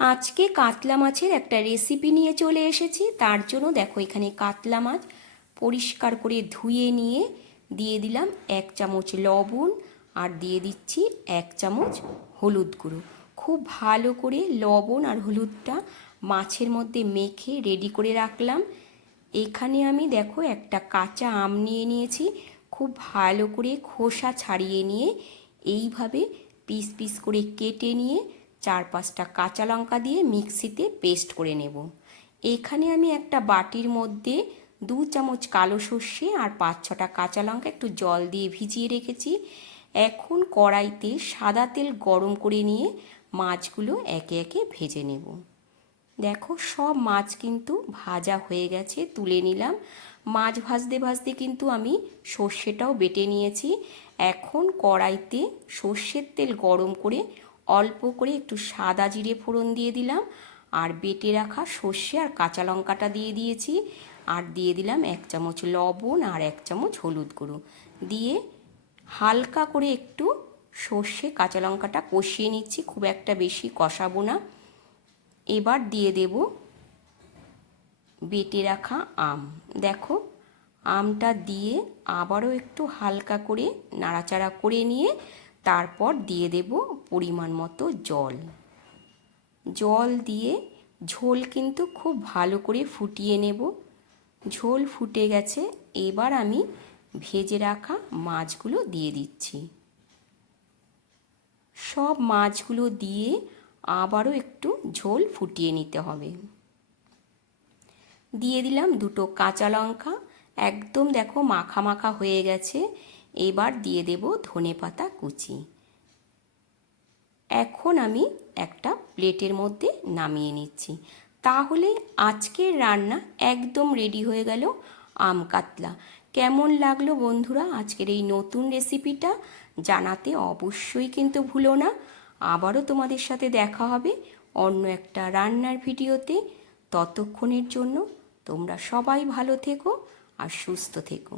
আজকে কাতলা মাছের একটা রেসিপি নিয়ে চলে এসেছি। তার জন্য দেখো এখানে কাতলা মাছ পরিষ্কার করে ধুয়ে নিয়ে দিয়ে দিলাম 1 চামচ লবণ আর দিয়ে দিচ্ছি 1 চামচ হলুদ গুঁড়ো। খুব ভালো করে লবণ আর হলুদটা মাছের মধ্যে মেখে রেডি করে রাখলাম। এখানে আমি দেখো একটা কাঁচা আম নিয়ে নিয়েছি, খুব ভালো করে খোসা ছাড়িয়ে নিয়ে এইভাবে পিস পিস করে কেটে নিয়ে 4-5টা কাঁচা লঙ্কা দিয়ে মিক্সিতে পেস্ট করে নেব। এখানে আমি একটা বাটির মধ্যে 2 চামচ কালো সর্ষে আর 5-6টা কাঁচা লঙ্কা একটু জল দিয়ে ভিজিয়ে রেখেছি। এখন কড়াইতে সাদা তেল গরম করে নিয়ে মাছগুলো একে একে ভেজে নেব। দেখো সব মাছ কিন্তু ভাজা হয়ে গেছে, তুলে নিলাম। মাছ ভাজতে ভাজতে কিন্তু আমি সর্ষেটাও বেটে নিয়েছি। এখন কড়াইতে সর্ষের তেল গরম করে অল্প করে একটু সাদা জিরে ফোড়ন দিয়ে দিলাম, আর বেটে রাখা সর্ষে আর কাঁচা লঙ্কাটা দিয়ে দিয়েছি, আর দিয়ে দিলাম 1 চামচ লবণ আর 1 চামচ হলুদ গুঁড়ো দিয়ে হালকা করে একটু সর্ষে কাঁচা লঙ্কাটা কষিয়ে নিচ্ছি, খুব একটা বেশি কষাবো না। এবার দিয়ে দেব বেটে রাখা আম। দেখো আমটা দিয়ে আবারও একটু হালকা করে নাড়াচাড়া করে নিয়ে তারপর দিয়ে দেব পরিমাণ মতো জল। জল দিয়ে ঝোল কিন্তু খুব ভালো করে ফুটিয়ে নেব। ঝোল ফুটে গেছে, এবার আমি ভেজে রাখা মাছগুলো দিয়ে দিচ্ছি। সব মাছগুলো দিয়ে আবারও একটু ঝোল ফুটিয়ে নিতে হবে। দিয়ে দিলাম 2টো কাঁচা লঙ্কা, একদম দেখো মাখা মাখা হয়ে গেছে। এবার দিয়ে দেব ধনেপাতা কুচি। এখন আমি একটা প্লেটের মধ্যে নামিয়ে নিচ্ছি। তাহলে আজকের রান্না একদম রেডি হয়ে গেল, আম কাতলা। কেমন লাগলো বন্ধুরা আজকের এই নতুন রেসিপিটা জানাতে অবশ্যই কিন্তু ভুলো না। আবারও তোমাদের সাথে দেখা হবে অন্য একটা রান্নার ভিডিওতে। ততক্ষণের জন্য তোমরা সবাই ভালো থেকো আর সুস্থ থেকো।